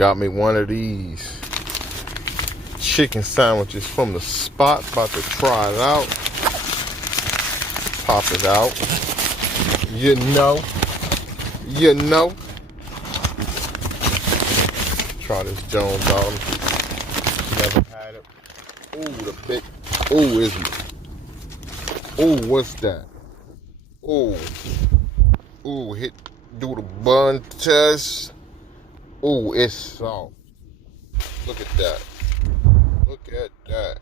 Got me one of these chicken sandwiches from the spot. About to try it out. Pop it out. You know. Try this Jones out. Never had it. Ooh, the big. Ooh, is it? Ooh, what's that? Ooh. Ooh, do the bun test. Ooh, it's soft. Look at that. Look at that.